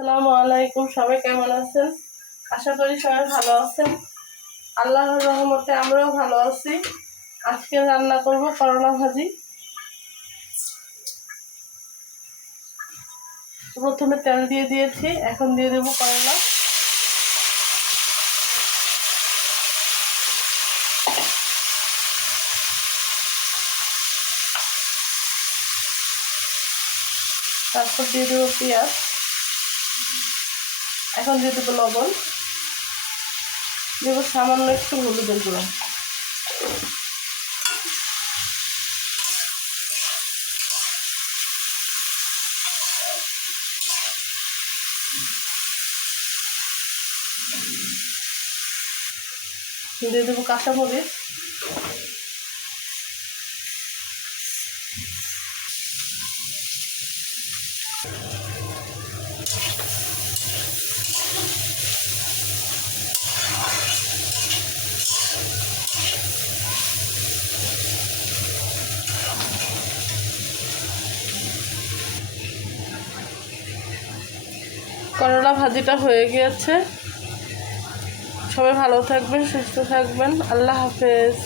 আসসালামু আলাইকুম। সবাই কেমন আছেন? আশা করি সবাই ভালো আছেন। আল্লাহর রহমতে আমরাও ভালো আছি। আজকে রান্না করব করলা ভাজি। প্রথমে তেল দিয়ে দিয়েছি, এখন দিয়ে দেব করলা। তারপর দিয়ে দেবো পেঁয়াজ। এখন দিয়ে দেবো লবণ, দেবো সামান্য একটু হলুদের গুঁড়ো। দিয়ে দেবো কাঁচামরিচ, করলা ভাজিটা হয়ে গিয়েছে। সবাই ভালো থাকবেন, সুস্থ থাকবেন। আল্লাহ হাফেজ।